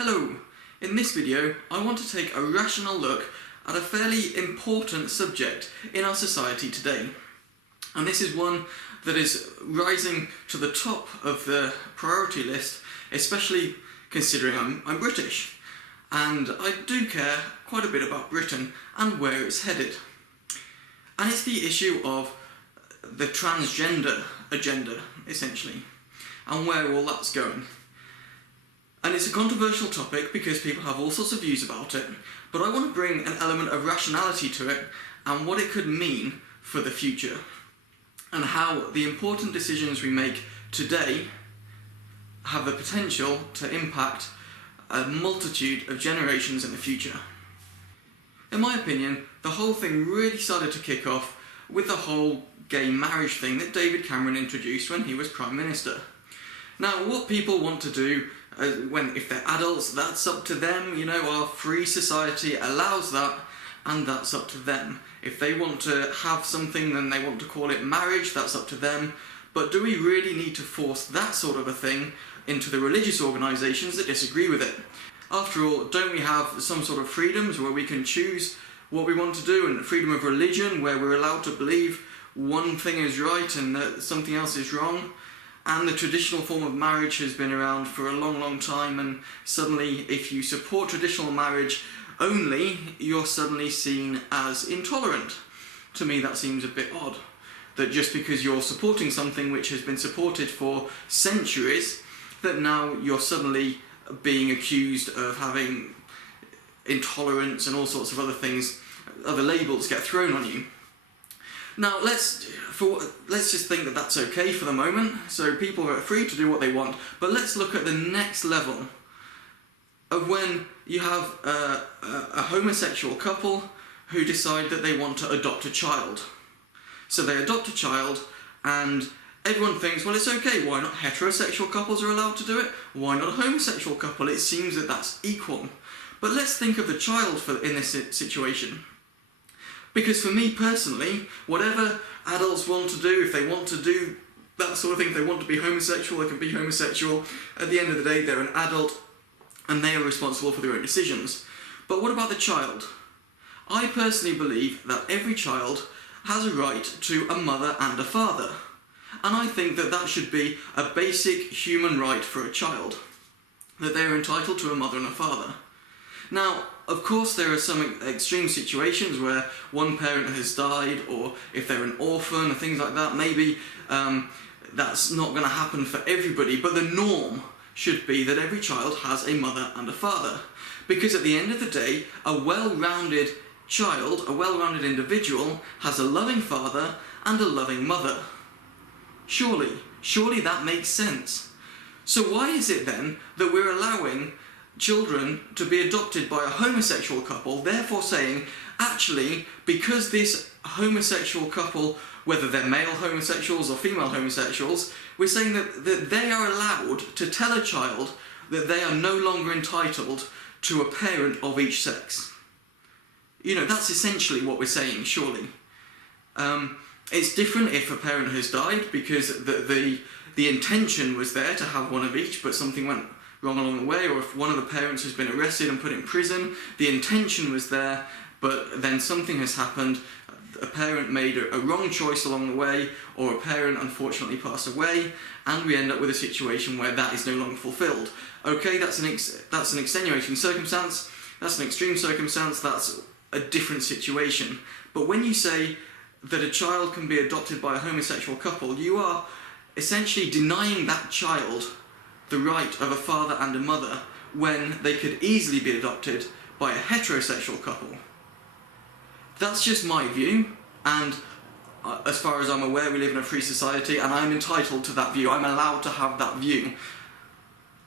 Hello! In this video, I want to take a rational look at a fairly important subject in our society today. And this is one that is rising to the top of the priority list, especially considering I'm British. And I do care quite a bit about Britain and where it's headed. And it's the issue of the transgender agenda, essentially, and where all that's going. And it's a controversial topic because people have all sorts of views about it, but I want to bring an element of rationality to it and what it could mean for the future, and how the important decisions we make today have the potential to impact a multitude of generations in the future. In my opinion, the whole thing really started to kick off with the whole gay marriage thing that David Cameron introduced when he was Prime Minister. Now, what people want to do, if they're adults, that's up to them. You know, our free society allows that, and that's up to them. If they want to have something, then they want to call it marriage, that's up to them. But do we really need to force that sort of a thing into the religious organisations that disagree with it? After all, don't we have some sort of freedoms where we can choose what we want to do, and freedom of religion where we're allowed to believe one thing is right and that something else is wrong? And the traditional form of marriage has been around for a long, long time, and suddenly if you support traditional marriage only, you're suddenly seen as intolerant. To me that seems a bit odd, that just because you're supporting something which has been supported for centuries, that now you're suddenly being accused of having intolerance and all sorts of other things, other labels get thrown on you. Now let's just think that that's okay for the moment, so people are free to do what they want, but let's look at the next level of when you have a homosexual couple who decide that they want to adopt a child. So they adopt a child and everyone thinks, well, it's okay, why not heterosexual couples are allowed to do it? Why not a homosexual couple? It seems that that's equal. But let's think of the child in this situation. Because for me personally, whatever adults want to do, if they want to do that sort of thing, if they want to be homosexual, they can be homosexual. At the end of the day, they're an adult and they are responsible for their own decisions. But what about the child? I personally believe that every child has a right to a mother and a father. And I think that that should be a basic human right for a child, that they are entitled to a mother and a father. Now, of course, there are some extreme situations where one parent has died, or if they're an orphan or things like that, maybe that's not going to happen for everybody, but the norm should be that every child has a mother and a father. Because at the end of the day, a well-rounded child, a well-rounded individual, has a loving father and a loving mother. Surely that makes sense. So why is it then that we're allowing children to be adopted by a homosexual couple, therefore saying, actually, because this homosexual couple, whether they're male homosexuals or female homosexuals, we're saying that they are allowed to tell a child that they are no longer entitled to a parent of each sex. You know, that's essentially what we're saying, surely. It's different if a parent has died, because the intention was there to have one of each, but something went wrong along the way, or if one of the parents has been arrested and put in prison, the intention was there, but then something has happened, a parent made a wrong choice along the way, or a parent unfortunately passed away, and we end up with a situation where that is no longer fulfilled. Okay, that's an extenuating circumstance, that's an extreme circumstance, that's a different situation. But when you say that a child can be adopted by a homosexual couple, you are essentially denying that child the right of a father and a mother when they could easily be adopted by a heterosexual couple. That's just my view, and as far as I'm aware, we live in a free society, and I'm entitled to that view. I'm allowed to have that view.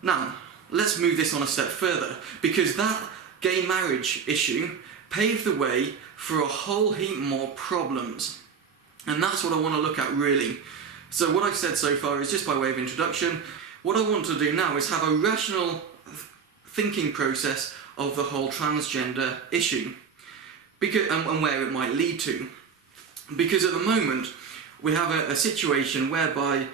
Now, let's move this on a step further, because that gay marriage issue paved the way for a whole heap more problems. And that's what I want to look at, really. So what I've said so far is just by way of introduction. What I want to do now is have a rational thinking process of the whole transgender issue, and where it might lead to. Because at the moment, we have a situation whereby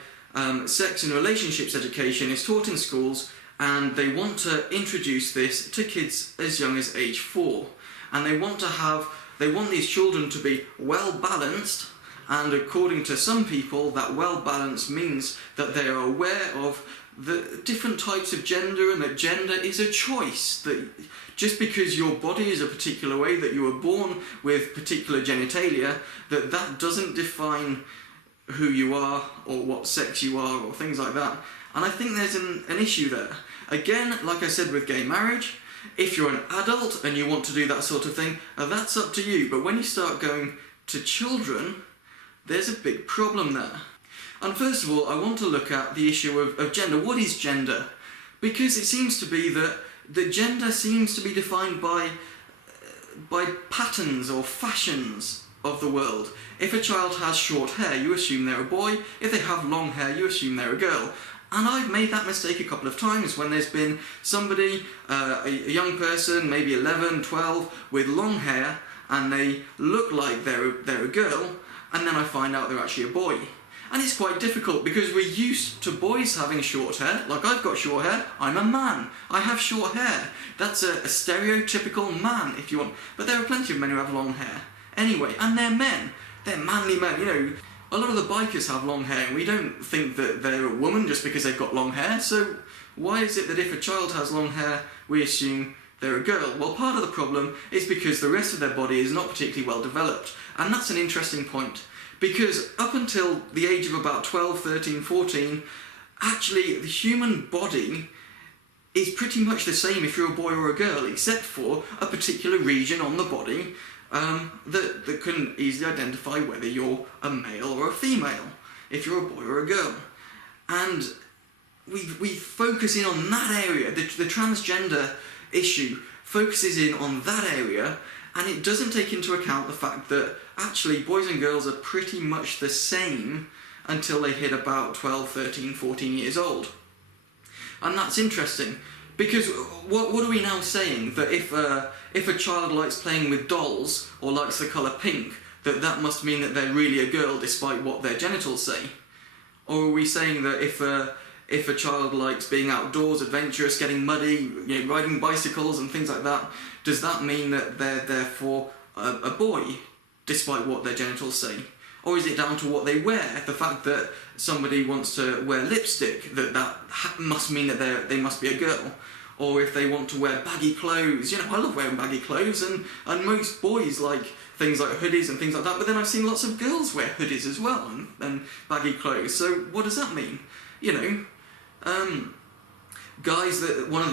sex and relationships education is taught in schools and they want to introduce this to kids as young as age 4. And they want these children to be well balanced, and according to some people, that well balanced means that they are aware of the different types of gender, and that gender is a choice. That just because your body is a particular way, that you were born with particular genitalia, that doesn't define who you are or what sex you are or things like that. And I think there's an issue there. Again, like I said with gay marriage, if you're an adult and you want to do that sort of thing, that's up to you. But when you start going to children, there's a big problem there. And first of all, I want to look at the issue of gender. What is gender? Because it seems to be that gender seems to be defined by patterns or fashions of the world. If a child has short hair, you assume they're a boy. If they have long hair, you assume they're a girl. And I've made that mistake a couple of times when there's been somebody, a young person, maybe 11, 12, with long hair, and they look like they're a girl, and then I find out they're actually a boy. And it's quite difficult because we're used to boys having short hair. Like, I've got short hair, I'm a man, I have short hair. That's a stereotypical man, if you want. But there are plenty of men who have long hair. Anyway, and they're men. They're manly men, you know. A lot of the bikers have long hair, and we don't think that they're a woman just because they've got long hair. So why is it that if a child has long hair, we assume they're a girl? Well, part of the problem is because the rest of their body is not particularly well developed. And that's an interesting point. Because up until the age of about 12, 13, 14, actually the human body is pretty much the same if you're a boy or a girl, except for a particular region on the body that can easily identify whether you're a male or a female, if you're a boy or a girl. And we focus in on that area. The transgender issue focuses in on that area, and it doesn't take into account the fact that actually boys and girls are pretty much the same until they hit about 12, 13, 14 years old. And that's interesting, because what are we now saying? That if a child likes playing with dolls or likes the colour pink, that must mean that they're really a girl despite what their genitals say? Or are we saying that if a child likes being outdoors, adventurous, getting muddy, you know, riding bicycles and things like that, does that mean that they're therefore a boy despite what their genitals say? Or is it down to what they wear? The fact that somebody wants to wear lipstick, that must mean that they must be a girl? Or if they want to wear baggy clothes, you know, I love wearing baggy clothes, and most boys like things like hoodies and things like that, but then I've seen lots of girls wear hoodies as well, and baggy clothes. So what does that mean? You know, guys, that one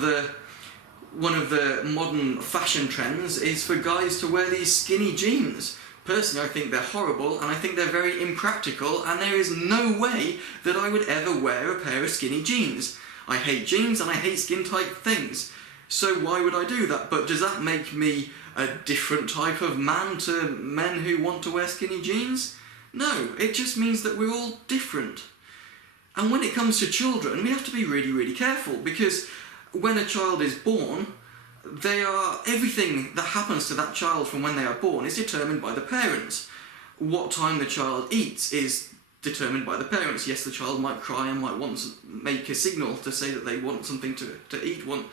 of the modern fashion trends is for guys to wear these skinny jeans. Personally, I think they're horrible, and I think they're very impractical, and there is no way that I would ever wear a pair of skinny jeans. I hate jeans, and I hate skin-tight things. So why would I do that? But does that make me a different type of man to men who want to wear skinny jeans? No, it just means that we're all different. And when it comes to children, we have to be really, really careful, because when a child is born, everything that happens to that child from when they are born is determined by the parents. What time the child eats is determined by the parents. Yes, the child might cry and might want to make a signal to say that they want something to eat, want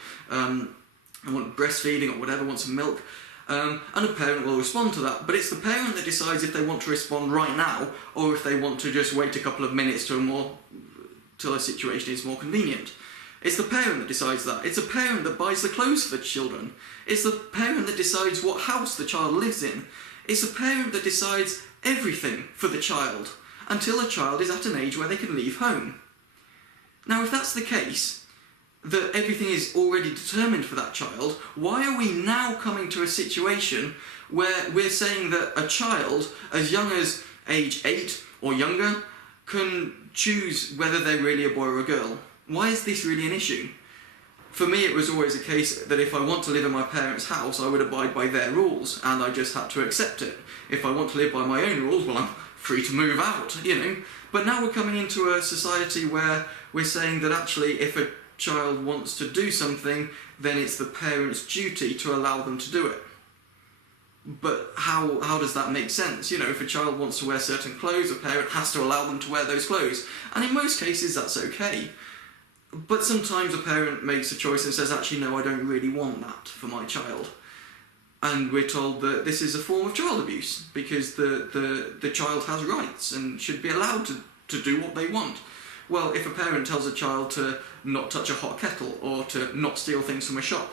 breastfeeding or whatever, want some milk, and a parent will respond to that. But it's the parent that decides if they want to respond right now, or if they want to just wait a couple of minutes till a situation is more convenient. It's the parent that decides that. It's a parent that buys the clothes for the children. It's the parent that decides what house the child lives in. It's the parent that decides everything for the child until a child is at an age where they can leave home. Now, if that's the case, that everything is already determined for that child, why are we now coming to a situation where we're saying that a child as young as age 8 or younger can choose whether they're really a boy or a girl? Why is this really an issue? For me, it was always a case that if I want to live in my parents' house, I would abide by their rules, and I just had to accept it. If I want to live by my own rules, well, I'm free to move out, you know. But now we're coming into a society where we're saying that actually if a child wants to do something, then it's the parents' duty to allow them to do it. But how does that make sense? You know, if a child wants to wear certain clothes, a parent has to allow them to wear those clothes. And in most cases, that's okay. But sometimes a parent makes a choice and says, actually, no, I don't really want that for my child. And we're told that this is a form of child abuse because the child has rights and should be allowed to do what they want. Well, if a parent tells a child to not touch a hot kettle or to not steal things from a shop,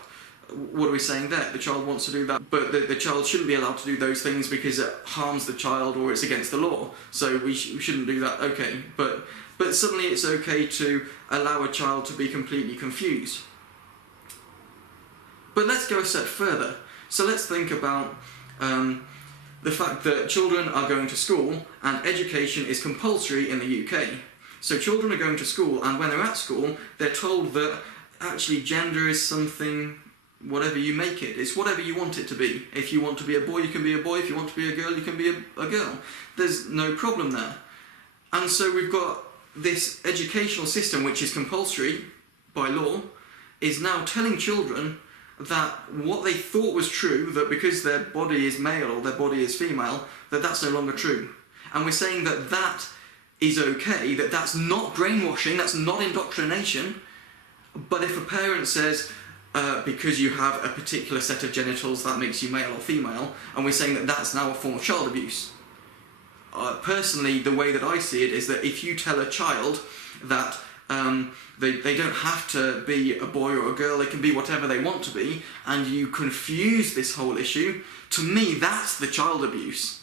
what are we saying there? The child wants to do that, but the child shouldn't be allowed to do those things because it harms the child or it's against the law. So we shouldn't do that, okay. But suddenly it's okay to allow a child to be completely confused. But let's go a step further. So let's think about the fact that children are going to school and education is compulsory in the UK. So children are going to school, and when they're at school, they're told that actually gender is something, whatever you make it. It's whatever you want it to be. If you want to be a boy, you can be a boy. If you want to be a girl, you can be a girl. There's no problem there. And so we've got this educational system, which is compulsory by law, is now telling children that what they thought was true, that because their body is male or their body is female, that that's no longer true. And we're saying that that is okay, that that's not brainwashing, that's not indoctrination. But if a parent says, because you have a particular set of genitals that makes you male or female, and we're saying that that's now a form of child abuse. Personally, the way that I see it is that if you tell a child that they don't have to be a boy or a girl, they can be whatever they want to be, and you confuse this whole issue, to me that's the child abuse.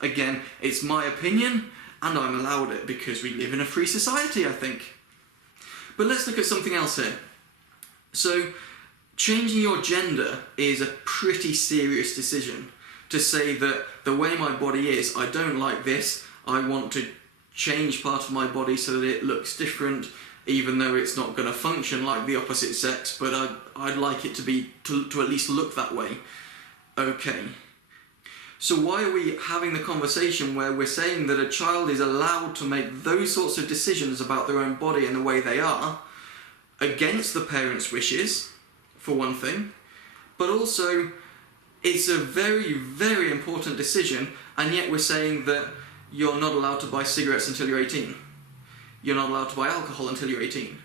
Again, it's my opinion, and I'm allowed it because we live in a free society, I think. But let's look at something else here. So, changing your gender is a pretty serious decision. To say that the way my body is, I don't like this, I want to change part of my body so that it looks different, even though it's not going to function like the opposite sex, but I'd like it to be to at least look that way. Okay. So why are we having the conversation where we're saying that a child is allowed to make those sorts of decisions about their own body and the way they are, against the parents' wishes, for one thing, but also it's a very, very important decision, and yet we're saying that you're not allowed to buy cigarettes until you're 18. You're not allowed to buy alcohol until you're 18.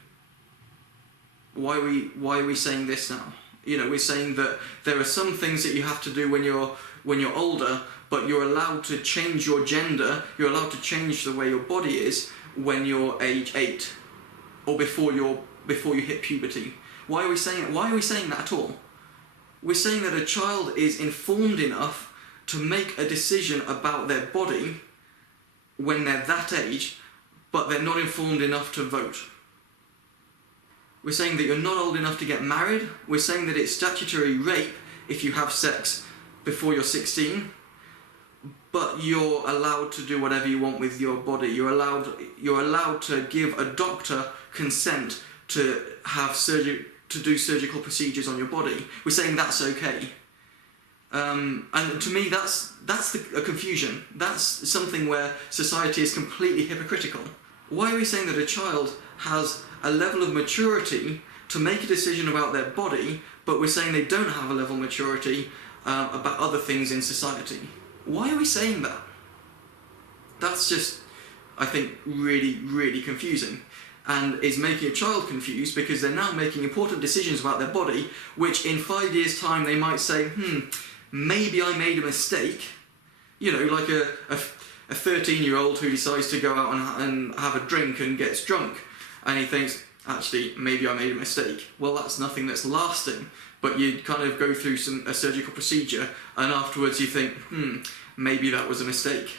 Why are we saying this now? You know, we're saying that there are some things that you have to do when you're older, but you're allowed to change your gender, you're allowed to change the way your body is when you're age 8, or before you hit puberty. Why are we saying it? Why are we saying that at all? We're saying that a child is informed enough to make a decision about their body when they're that age, but they're not informed enough to vote. We're saying that you're not old enough to get married. We're saying that it's statutory rape if you have sex before you're 16, but you're allowed to do whatever you want with your body. You're allowed to give a doctor consent to have to do surgical procedures on your body. We're saying that's okay. And to me, that's a confusion. That's something where society is completely hypocritical. Why are we saying that a child has a level of maturity to make a decision about their body, but we're saying they don't have a level of maturity about other things in society? Why are we saying that? That's just, I think, really, really confusing, and is making a child confused because they're now making important decisions about their body, which in 5 years' time they might say, maybe I made a mistake. You know, like a 13-year-old who decides to go out and have a drink and gets drunk, and he thinks, actually, maybe I made a mistake. Well, that's nothing that's lasting, but you kind of go through a surgical procedure, and afterwards you think, maybe that was a mistake.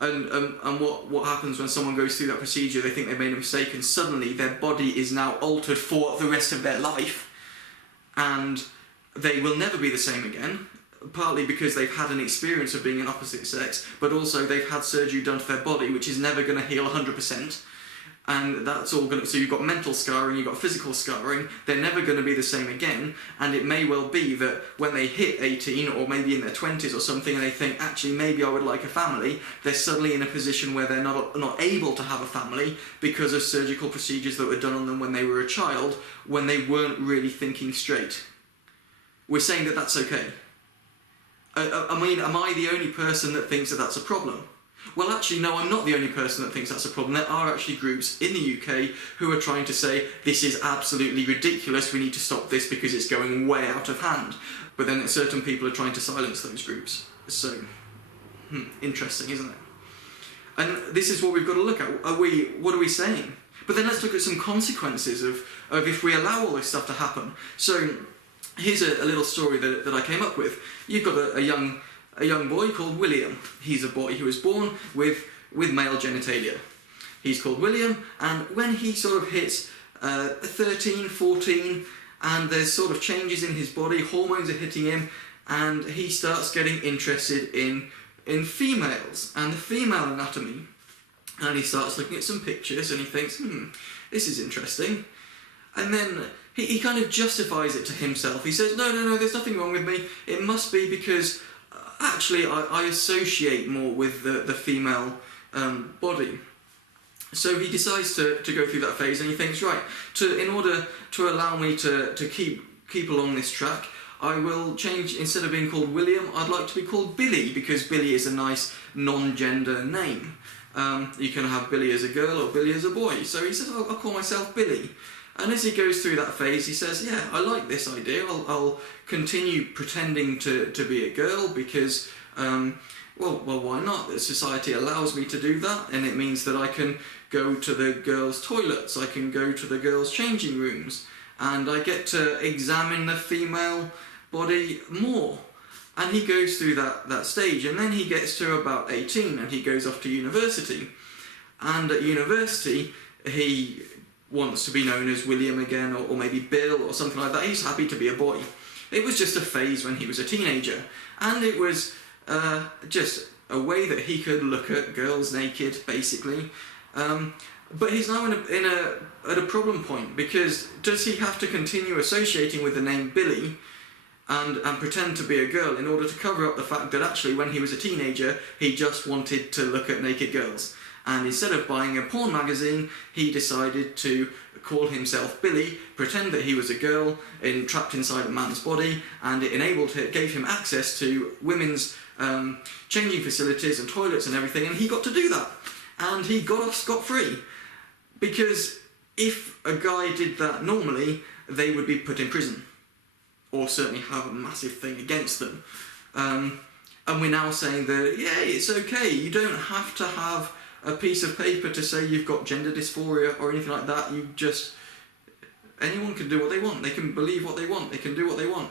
And what happens when someone goes through that procedure, they think they made a mistake, and suddenly their body is now altered for the rest of their life, and they will never be the same again, partly because they've had an experience of being an opposite sex, but also they've had surgery done to their body, which is never going to heal 100%. And that's all going to... So you've got mental scarring, you've got physical scarring, they're never going to be the same again, and it may well be that when they hit 18, or maybe in their 20s or something, and they think, actually, maybe I would like a family, they're suddenly in a position where they're not able to have a family because of surgical procedures that were done on them when they were a child, when they weren't really thinking straight. We're saying that that's okay. I mean, am I the only person that thinks that that's a problem? Well, actually, no, I'm not the only person that thinks that's a problem. There are actually groups in the UK who are trying to say, this is absolutely ridiculous, we need to stop this because it's going way out of hand. But then certain people are trying to silence those groups. So, interesting, isn't it? And this is what we've got to look at. What are we saying? But then let's look at some consequences of if we allow all this stuff to happen. So, here's a little story that I came up with. You've got a young boy called William. He's a boy who was born with male genitalia. He's called William, and when he sort of hits 13, 14, and there's sort of changes in his body, hormones are hitting him, and he starts getting interested in females and the female anatomy. And he starts looking at some pictures and he thinks, this is interesting. And then he kind of justifies it to himself. He says, no, there's nothing wrong with me. It must be because actually I associate more with the female body. So he decides to go through that phase, and he thinks, right, in order to allow me to keep along this track, I will change, instead of being called William, I'd like to be called Billy, because Billy is a nice non-gender name. You can have Billy as a girl or Billy as a boy. So he says, I'll call myself Billy. And as he goes through that phase, he says, yeah, I like this idea. I'll continue pretending to be a girl because, well, why not? Society allows me to do that, and it means that I can go to the girls' toilets, I can go to the girls' changing rooms, and I get to examine the female body more. And he goes through that stage, and then he gets to about 18, and he goes off to university. And at university, he wants to be known as William again, or maybe Bill, or something like that. He's happy to be a boy. It was just a phase when he was a teenager, and it was just a way that he could look at girls naked, basically. But he's now at a problem point, because does he have to continue associating with the name Billy and pretend to be a girl in order to cover up the fact that actually when he was a teenager he just wanted to look at naked girls? And instead of buying a porn magazine, he decided to call himself Billy, pretend that he was a girl trapped inside a man's body, and it gave him access to women's changing facilities and toilets and everything, and he got to do that. And he got off scot-free. Because if a guy did that normally, they would be put in prison. Or certainly have a massive thing against them. And we're now saying that, yeah, it's okay, you don't have to have a piece of paper to say you've got gender dysphoria or anything like that. Anyone can do what they want, they can believe what they want, they can do what they want.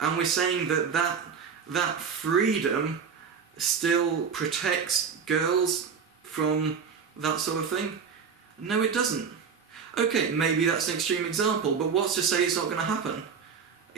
And we're saying that freedom still protects girls from that sort of thing? No, it doesn't. Okay, maybe that's an extreme example, but what's to say it's not going to happen?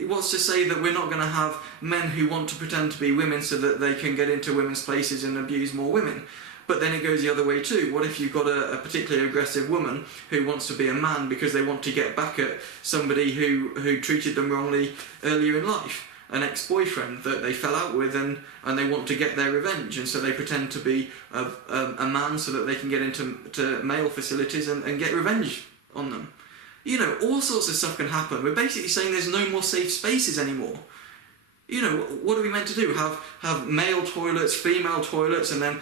What's to say that we're not going to have men who want to pretend to be women so that they can get into women's places and abuse more women? But then it goes the other way too. What if you've got a particularly aggressive woman who wants to be a man because they want to get back at somebody who treated them wrongly earlier in life? An ex-boyfriend that they fell out with, and they want to get their revenge, and so they pretend to be a man so that they can get into male facilities and get revenge on them. You know, all sorts of stuff can happen. We're basically saying there's no more safe spaces anymore. You know, what are we meant to do? Have male toilets, female toilets, and then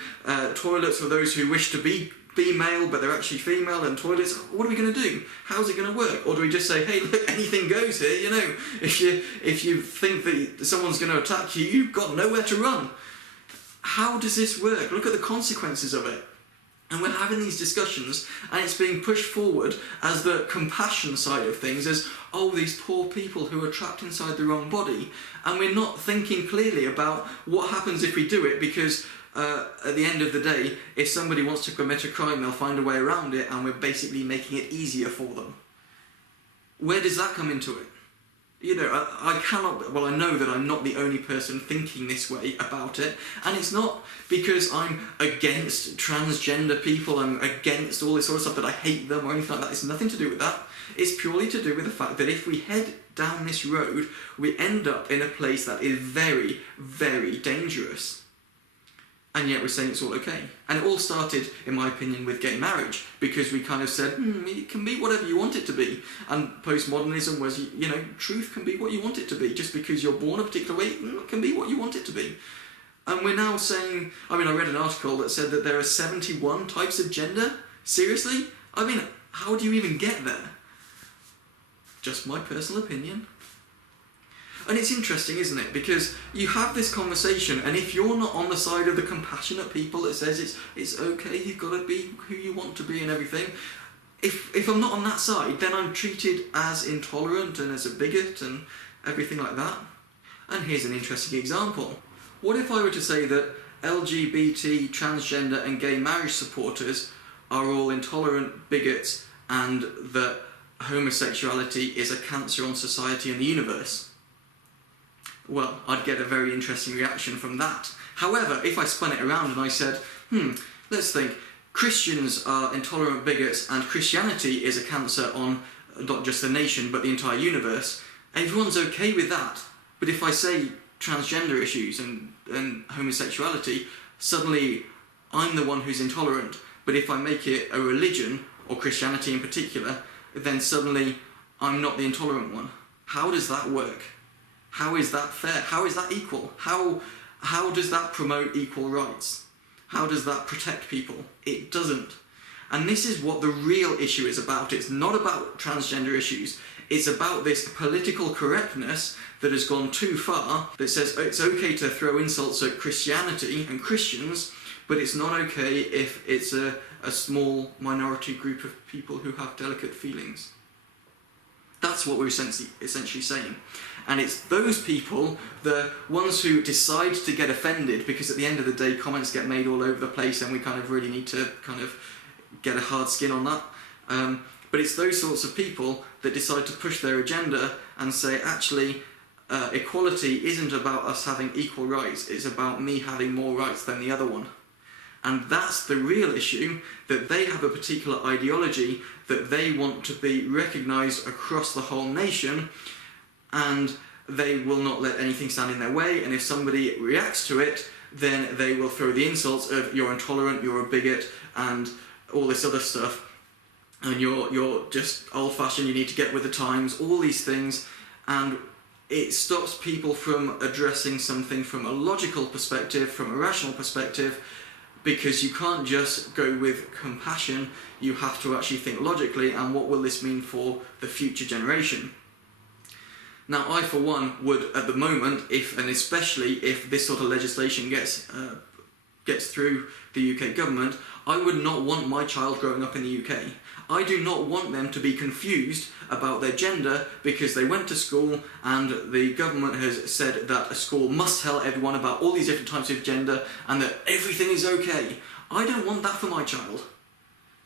toilets for those who wish to be male but they're actually female, and toilets? What are we going to do? How's it going to work? Or do we just say, hey, look, anything goes here, you know? If you think that someone's going to attack you, you've got nowhere to run. How does this work? Look at the consequences of it. And we're having these discussions, and it's being pushed forward as the compassion side of things, as, oh, these poor people who are trapped inside the wrong body. And we're not thinking clearly about what happens if we do it, because at the end of the day, if somebody wants to commit a crime, they'll find a way around it, and we're basically making it easier for them. Where does that come into it? You know, I know that I'm not the only person thinking this way about it, and it's not because I'm against transgender people, I'm against all this sort of stuff, that I hate them or anything like that. It's nothing to do with that. It's purely to do with the fact that if we head down this road, we end up in a place that is very, very dangerous. And yet we're saying it's all okay. And it all started, in my opinion, with gay marriage, because we kind of said, it can be whatever you want it to be. And postmodernism was, truth can be what you want it to be. Just because you're born a particular way, it can be what you want it to be. And we're now saying, I read an article that said that there are 71 types of gender. Seriously? How do you even get there? Just my personal opinion. And it's interesting, isn't it? Because you have this conversation, and if you're not on the side of the compassionate people that says it's okay, you've got to be who you want to be and everything, if I'm not on that side, then I'm treated as intolerant and as a bigot and everything like that. And here's an interesting example. What if I were to say that LGBT, transgender and gay marriage supporters are all intolerant bigots and that homosexuality is a cancer on society and the universe? Well, I'd get a very interesting reaction from that. However, if I spun it around and I said, let's think, Christians are intolerant bigots and Christianity is a cancer on not just the nation but the entire universe, everyone's okay with that. But if I say transgender issues and homosexuality, suddenly I'm the one who's intolerant. But if I make it a religion, or Christianity in particular, then suddenly I'm not the intolerant one. How does that work? How is that fair? How is that equal? How does that promote equal rights? How does that protect people? It doesn't. And this is what the real issue is about. It's not about transgender issues. It's about this political correctness that has gone too far, that says it's okay to throw insults at Christianity and Christians, but it's not okay if it's a small minority group of people who have delicate feelings. That's what we're essentially saying. And it's those people, the ones who decide to get offended, because at the end of the day comments get made all over the place and we kind of really need to kind of get a hard skin on that. But it's those sorts of people that decide to push their agenda and say, actually, equality isn't about us having equal rights, it's about me having more rights than the other one. And that's the real issue, that they have a particular ideology that they want to be recognised across the whole nation, and they will not let anything stand in their way, and if somebody reacts to it, then they will throw the insults of you're intolerant, you're a bigot, and all this other stuff, and you're just old-fashioned, you need to get with the times, all these things, and it stops people from addressing something from a logical perspective, from a rational perspective, because you can't just go with compassion, you have to actually think logically, and what will this mean for the future generation? Now, I for one would, at the moment, and especially if this sort of legislation gets through the UK government, I would not want my child growing up in the UK. I do not want them to be confused about their gender because they went to school and the government has said that a school must tell everyone about all these different types of gender and that everything is okay. I don't want that for my child.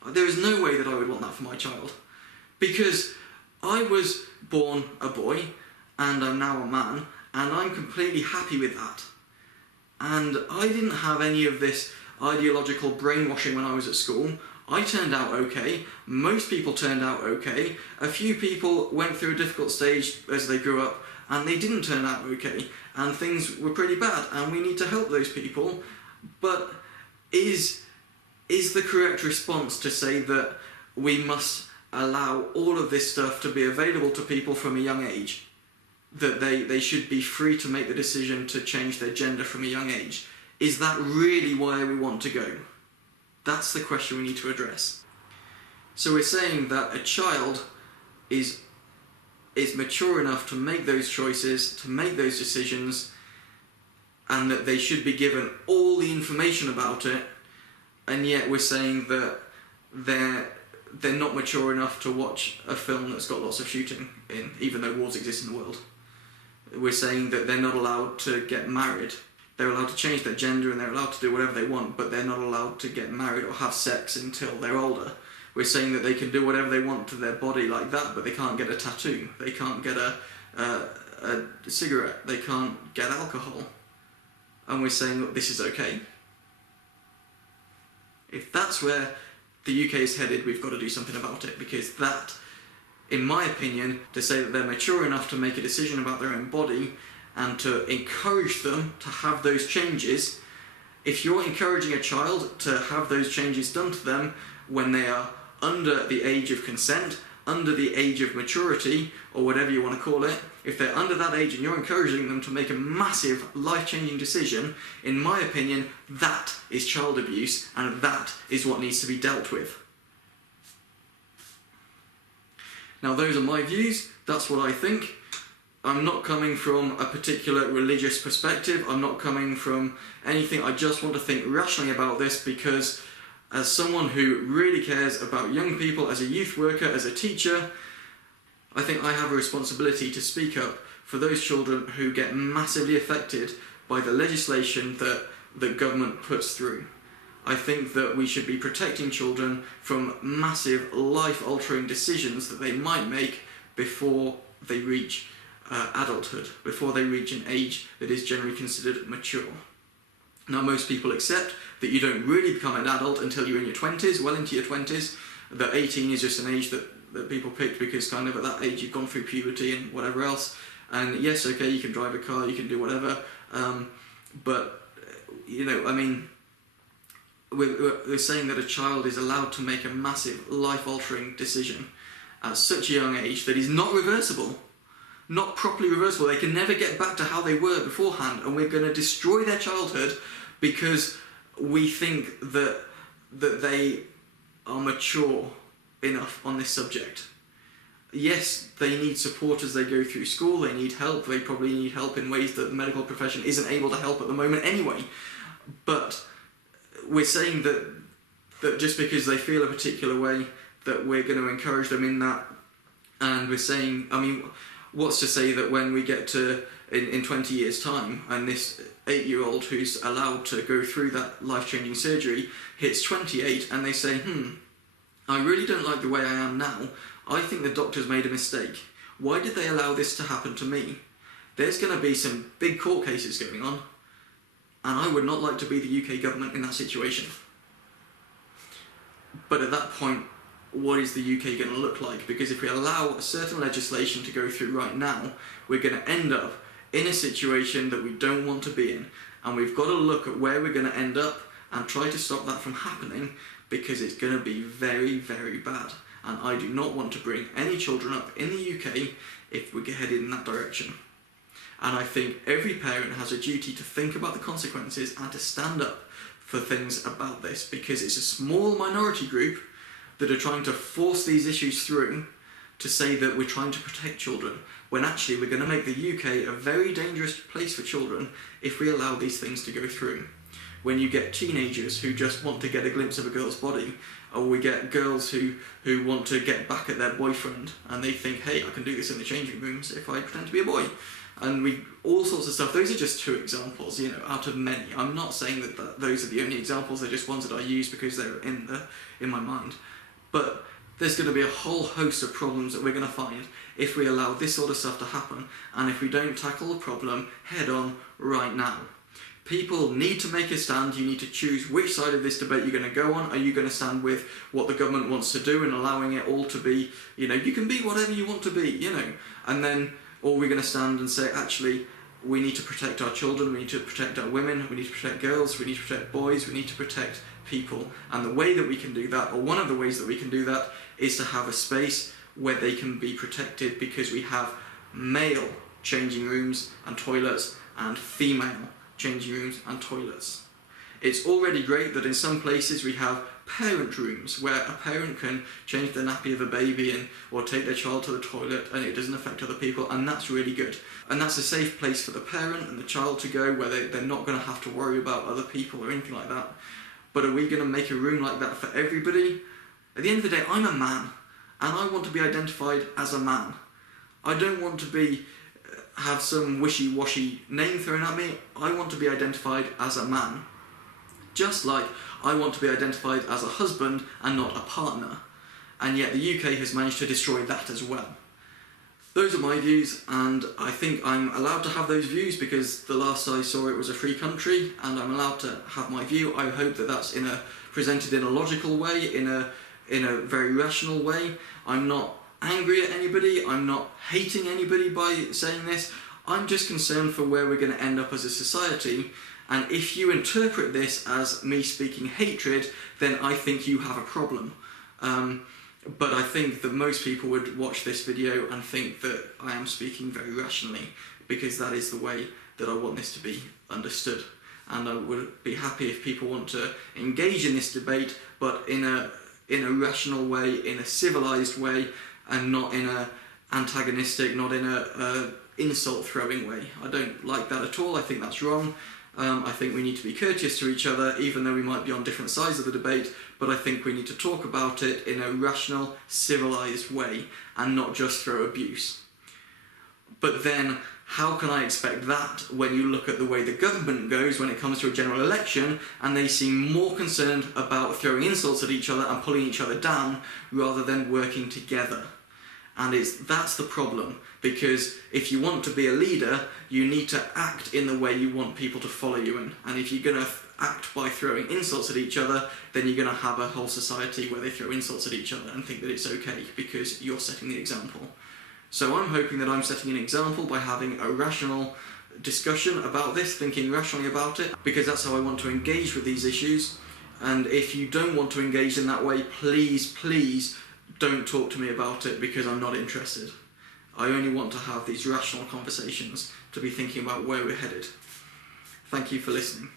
There is no way that I would want that for my child. Because I was born a boy and I'm now a man and I'm completely happy with that. And I didn't have any of this ideological brainwashing when I was at school. I turned out okay, most people turned out okay, a few people went through a difficult stage as they grew up and they didn't turn out okay, and things were pretty bad, and we need to help those people, but is the correct response to say that we must allow all of this stuff to be available to people from a young age? That they should be free to make the decision to change their gender from a young age? Is that really where we want to go? That's the question we need to address. So we're saying that a child is mature enough to make those choices, to make those decisions, and that they should be given all the information about it, and yet we're saying that they're not mature enough to watch a film that's got lots of shooting in, even though wars exist in the world. We're saying that they're not allowed to get married. They're allowed to change their gender and they're allowed to do whatever they want, but they're not allowed to get married or have sex until they're older. We're saying that they can do whatever they want to their body like that, but they can't get a tattoo. They can't get a cigarette. They can't get alcohol. And we're saying, look, this is okay. If that's where the UK is headed, we've got to do something about it, because that, in my opinion, to say that they're mature enough to make a decision about their own body and to encourage them to have those changes, if you're encouraging a child to have those changes done to them when they are under the age of consent, under the age of maturity, or whatever you want to call it, if they're under that age and you're encouraging them to make a massive life-changing decision, in my opinion, that is child abuse, and that is what needs to be dealt with. Now, those are my views. That's what I think. I'm not coming from a particular religious perspective. I'm not coming from anything. I just want to think rationally about this because as someone who really cares about young people, as a youth worker, as a teacher, I think I have a responsibility to speak up for those children who get massively affected by the legislation that the government puts through. I think that we should be protecting children from massive life-altering decisions that they might make before they reach adulthood, before they reach an age that is generally considered mature. Now, most people accept that you don't really become an adult until you're in your 20s, well into your 20s, that 18 is just an age that people picked because kind of at that age you've gone through puberty and whatever else. And yes, okay, you can drive a car, you can do whatever, but, you know, I mean, we're saying that a child is allowed to make a massive life-altering decision at such a young age that is not reversible, not properly reversible. They can never get back to how they were beforehand, and we're going to destroy their childhood because we think that they are mature enough on this subject. Yes, they need support as they go through school, they need help, they probably need help in ways that the medical profession isn't able to help at the moment anyway, but we're saying that just because they feel a particular way, that we're going to encourage them in that. And we're saying, I mean, what's to say that when we get to, in 20 years' time, and this 8-year-old who's allowed to go through that life-changing surgery hits 28, and they say, I really don't like the way I am now. I think the doctors made a mistake. Why did they allow this to happen to me? There's going to be some big court cases going on, and I would not like to be the UK government in that situation. But at that point, what is the UK going to look like? Because if we allow a certain legislation to go through right now, we're going to end up in a situation that we don't want to be in. And we've got to look at where we're going to end up and try to stop that from happening, because it's going to be very, very bad. And I do not want to bring any children up in the UK if we're headed in that direction. And I think every parent has a duty to think about the consequences and to stand up for things about this, because it's a small minority group that are trying to force these issues through to say that we're trying to protect children, when actually we're going to make the UK a very dangerous place for children if we allow these things to go through. When you get teenagers who just want to get a glimpse of a girl's body, or we get girls who want to get back at their boyfriend and they think, hey, I can do this in the changing rooms if I pretend to be a boy. And all sorts of stuff. Those are just 2 examples, you know, out of many. I'm not saying that those are the only examples, they're just ones that I use because they're in my mind. But there's going to be a whole host of problems that we're going to find if we allow this sort of stuff to happen, and if we don't tackle the problem head on right now. People need to make a stand. You need to choose which side of this debate you're going to go on. Are you going to stand with what the government wants to do and allowing it all to be, you know, you can be whatever you want to be, you know, and then, or we're going to stand and say, actually, we need to protect our children, we need to protect our women, we need to protect girls, we need to protect boys, we need to protect people. And the way that we can do that, or one of the ways that we can do that, is to have a space where they can be protected, because we have male changing rooms and toilets and female changing rooms and toilets. It's already great that in some places we have parent rooms where a parent can change the nappy of a baby or take their child to the toilet and it doesn't affect other people, and that's really good. And that's a safe place for the parent and the child to go, where they're not going to have to worry about other people or anything like that. But are we going to make a room like that for everybody? At the end of the day, I'm a man, and I want to be identified as a man. I don't want to have some wishy-washy name thrown at me. I want to be identified as a man. Just like I want to be identified as a husband and not a partner. And yet the UK has managed to destroy that as well. Those are my views, and I think I'm allowed to have those views because the last I saw it was a free country, and I'm allowed to have my view. I hope that that's presented in a logical way, in a very rational way. I'm not angry at anybody, I'm not hating anybody by saying this. I'm just concerned for where we're going to end up as a society, and if you interpret this as me speaking hatred, then I think you have a problem. But I think that most people would watch this video and think that I am speaking very rationally, because that is the way that I want this to be understood. And I would be happy if people want to engage in this debate, but in a rational way, in a civilized way, and not in a antagonistic, not in a insult-throwing way. I don't like that at all. I think that's wrong. I think we need to be courteous to each other, even though we might be on different sides of the debate, but I think we need to talk about it in a rational, civilised way, and not just throw abuse. But then, how can I expect that when you look at the way the government goes when it comes to a general election, and they seem more concerned about throwing insults at each other and pulling each other down, rather than working together? And that's the problem, because if you want to be a leader, you need to act in the way you want people to follow you in. And if you're going to act by throwing insults at each other, then you're going to have a whole society where they throw insults at each other and think that it's okay because you're setting the example. So I'm hoping that I'm setting an example by having a rational discussion about this, thinking rationally about it, because that's how I want to engage with these issues. And if you don't want to engage in that way, please don't talk to me about it, because I'm not interested. I only want to have these rational conversations, to be thinking about where we're headed. Thank you for listening.